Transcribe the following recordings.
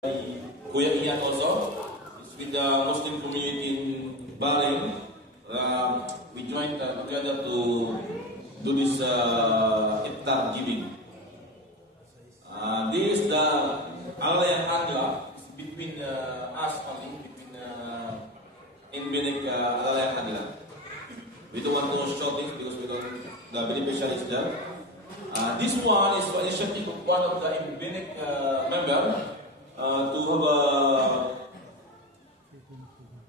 Kuya Ian also. It's with the Muslim community in Bahrain. We joined together to do this iftar giving. This is the Alayan Angla. It's between us only, between Inbinik Alayan Angla. We don't want to show this because we don't, the beneficial is there. This one is for initiative of one of the Inbinik member. To have a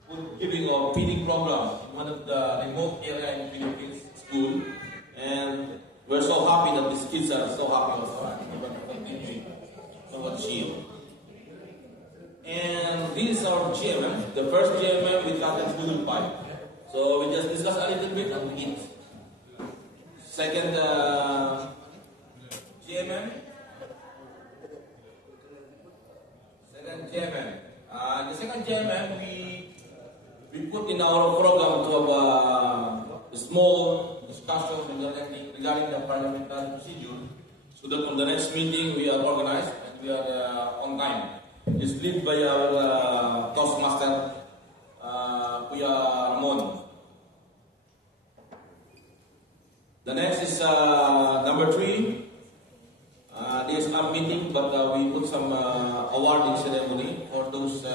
food giving or feeding program in one of the remote area in Philippines school, and we're so happy that these kids are so happy also continuing so much here. And this is our GMM, the first GMM we got at Google Pipe. So we just discuss a little bit and we eat. Second GMM. The second GMM we put in our program to have a small discussion regarding the parliamentary procedure, so that on the next meeting we are organized and we are on time. It's led by our Toastmaster Kuya Ramon. The next is number 3. This is our meeting, but we put some awarding ceremony for those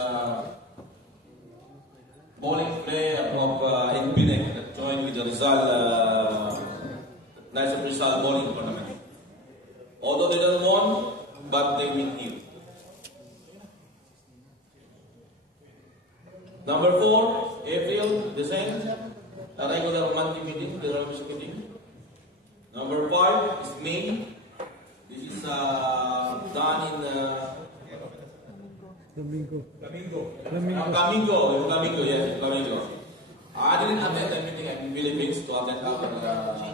bowling player of Inbinik that joined with the Rizal Nice Rizal bowling tournament. Although they don't won, but they win here. Number 4, April, the same, a regular monthly meeting, the regular meeting. Number 5 is May. This is done in Flamingo, yes, Flamingo. I didn't attend the meeting in Philippines to attend our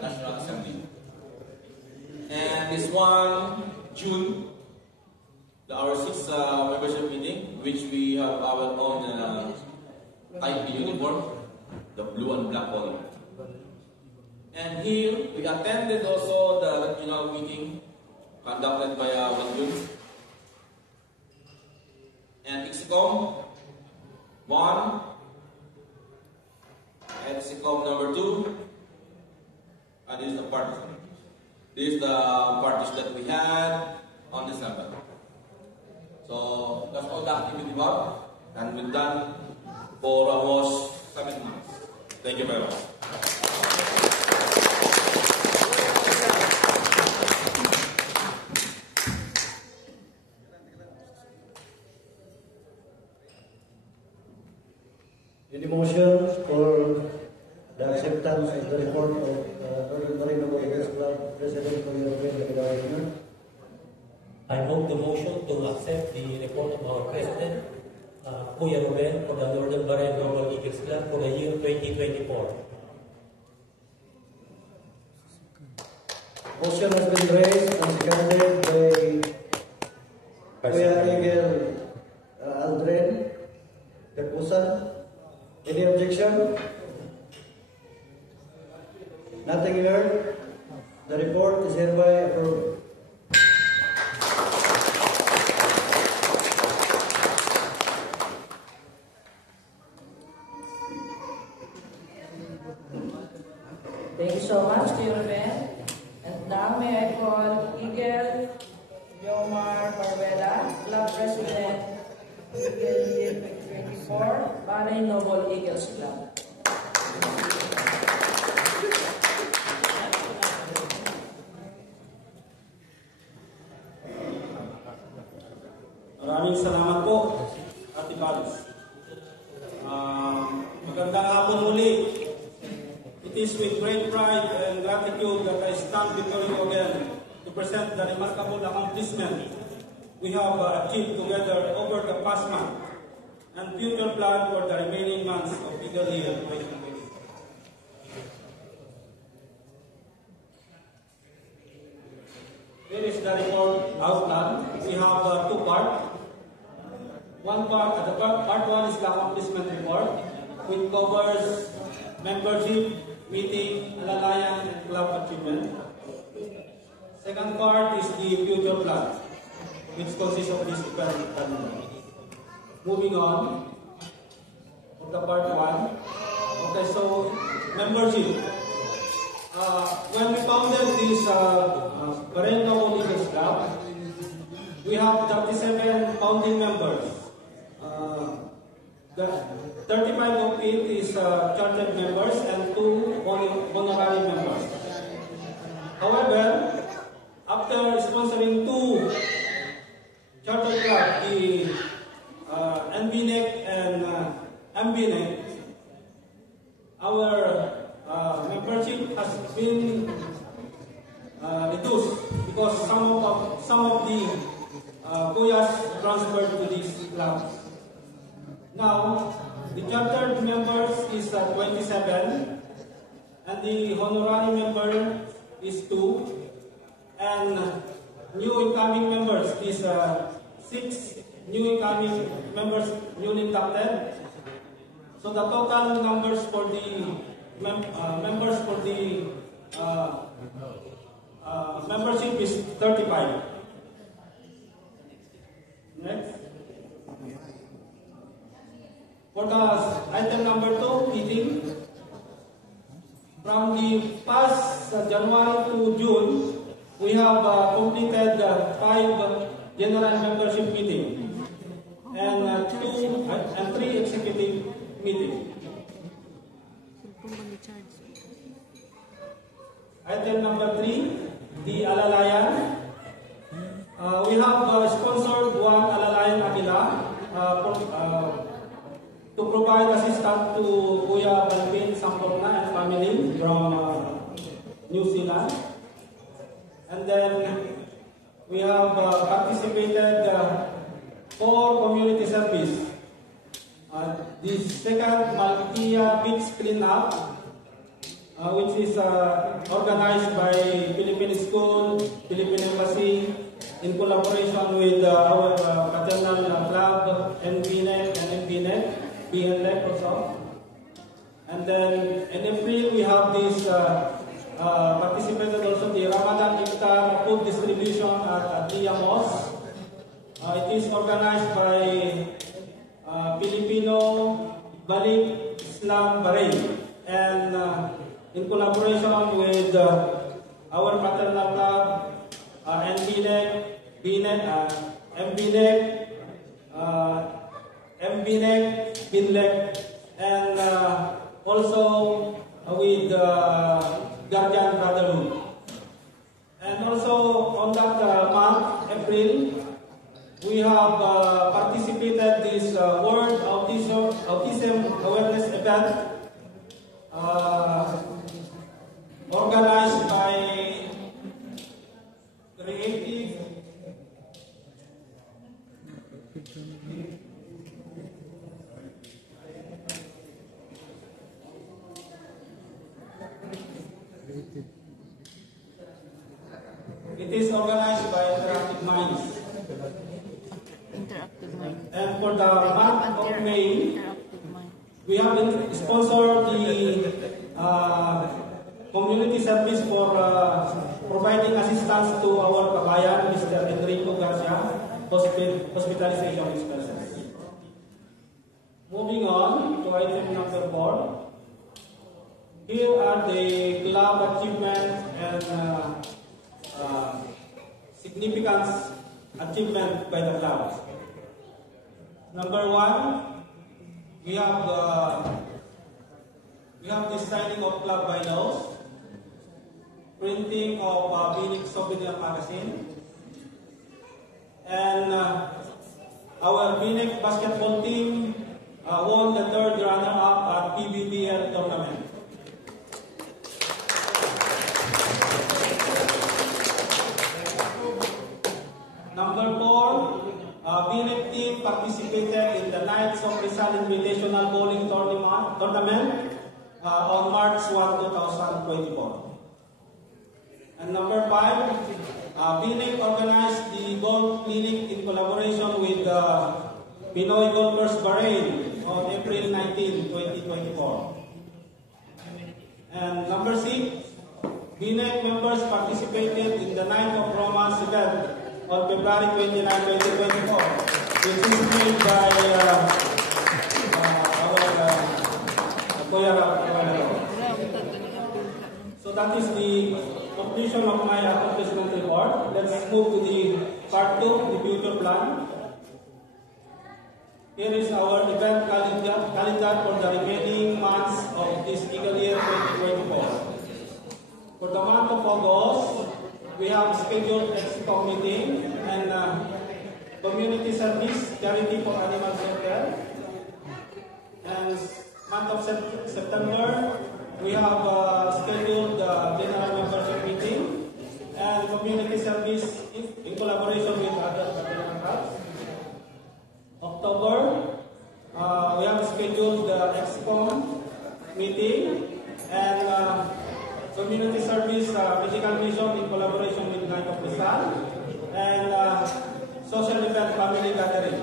National Assembly. And this one, June, our 6th membership meeting, which we have our own type uniform, the blue and black one. And here, we attended also the regional meeting conducted by Wanjun and Exicom 1, Exicom number 2, and this is the party. This is the parties that we had on December. So that's all the activity about, and we've done for almost 7 months. Thank you very much. Any motion for the acceptance of the report of Northern Marino Boys Club President for European Federation? I move the motion to accept the report of our President, Kuya Ruben, for the Northern Marino Global Eagles Club for the year 2024. Motion has been raised and seconded by Kuya Miguel Aldrin Pepusan. Any objection? Nothing heard? The report is hereby approved. Thank you so much, Kuya Ruben. And now may I call Eagle Yomar Barvela, Club President, Eagle Year 2024, Bahrain Noble Eagles Club. Maraming salamat po, Ate Balis. Magandang hapon muli. It is with great pride and gratitude that I stand before you again to present the remarkable accomplishment we have achieved together over the past month and future plan for the remaining months of Eagle Year 2020. Here is the report outline. We have 2 parts. One part, part 1 is the accomplishment report, which covers membership, meeting, alalayan, and club achievement. Second part is the future plan, which consists of this different moving on for the part 1. Okay, so membership. When we founded this Barangay Eagles Club, we have 37 founding members. The 35 of it is chartered members and 2 honorary members. However, after sponsoring 2 chartered clubs, the NBNEC and MBNEC, our membership has been reduced because some of the Kuyas transferred to these clubs. Now, the chartered members is 27, and the honorary member is 2, and new incoming members is 6 new incoming members newly inducted. So the total numbers for the members for the membership is 35. Next. For the item number 2, meeting. From the past January to June, we have completed 5 general membership meetings and 3 executive meetings. Item number 3, the Alalayan. We have sponsored 1 Alalayan Aquila to provide assistance to Kuya Balvin Sampurna and family from New Zealand. And then we have participated 4 community service. The second, Malkia Beach Cleanup, which is organized by Philippine School, Philippine Embassy, in collaboration with our fraternal club, NBNEC and MBNEC, BNLEC also. And then in April, we have this participated also the Ramadan Iftar food distribution at Atia Mosque. It is organized by Filipino Balik Islam Bahrain and in collaboration with our fraternal club, NBNEC, MBNEC, MBNEC, BNLEC, and also with Guardian Brotherhood. And also on that month, April, we have participated this World Autism Awareness event organized by Creative It is organized by Interactive Minds. And for the month of May, we have sponsored the community service for providing assistance to our kabayan, Mr. Enrico Garcia, hospitalization expenses. Moving on to item number 4. Here are the club achievements and significant achievement by the club. Number 1, we have the signing of club bylaws, printing of BNIC souvenir magazine, and our BNIC basketball team won the 3rd runner-up at PBBL tournament. Number 4, BNIC team participated in the Knights of Rizal Invitational Bowling Tournament on March 1, 2024. And number 5, BNIC organized the golf clinic in collaboration with Pinoy Golfers Bahrain on April 19, 2024. And number 6, BNIC members participated in the Night of Romance event on February 29, 2024. which is made by our Kuya Roben. So that is the completion of my accomplishment report. Let's move to the part 2, the future plan. Here is our event calendar for the remaining months of this legal year 2024. For the month of August, we have scheduled EXCO meeting and community service, charity for animal shelter. And month of September, we have scheduled the general membership meeting and community service in collaboration with other government clubs. October, we have scheduled the EXCOM meeting and community service physical mission in collaboration with Night of the Sun and social event family gathering.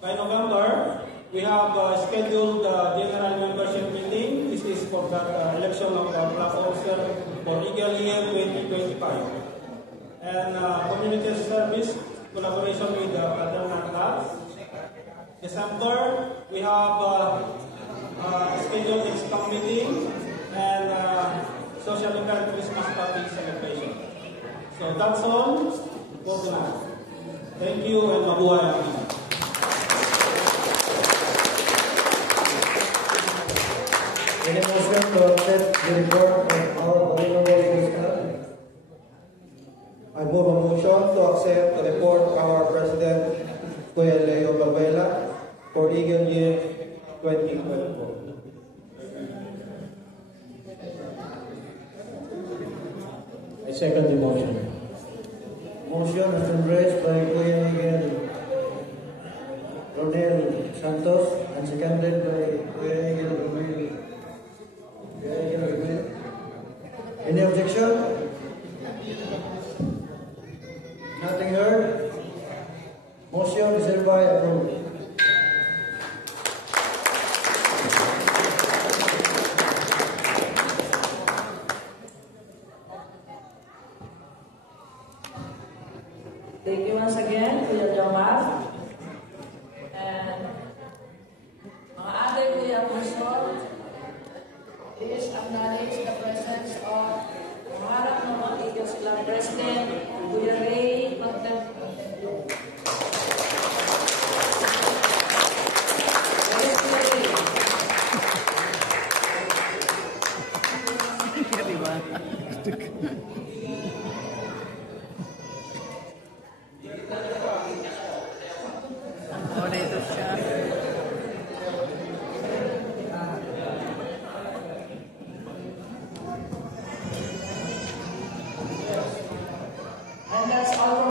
By November, we have scheduled the general membership meeting. This is for the election of class officer for legal year 2025. And community service collaboration with the fraternal class. December, we have scheduled EXCOM meeting and social event Christmas party celebration. So that's all for tonight. Thank you and mabuhay ang Pilipinas. Any motion to accept the report of our Honorable Eagles Club? I move a motion to accept the report of our President, Kuya Leo Babela, for Eagle Year 2024. I second the motion. Motion has been raised by Kuya Miguel Ronel Santos and seconded by Kuya Miguel Romel. Any objection? Nothing heard? Motion is hereby approved.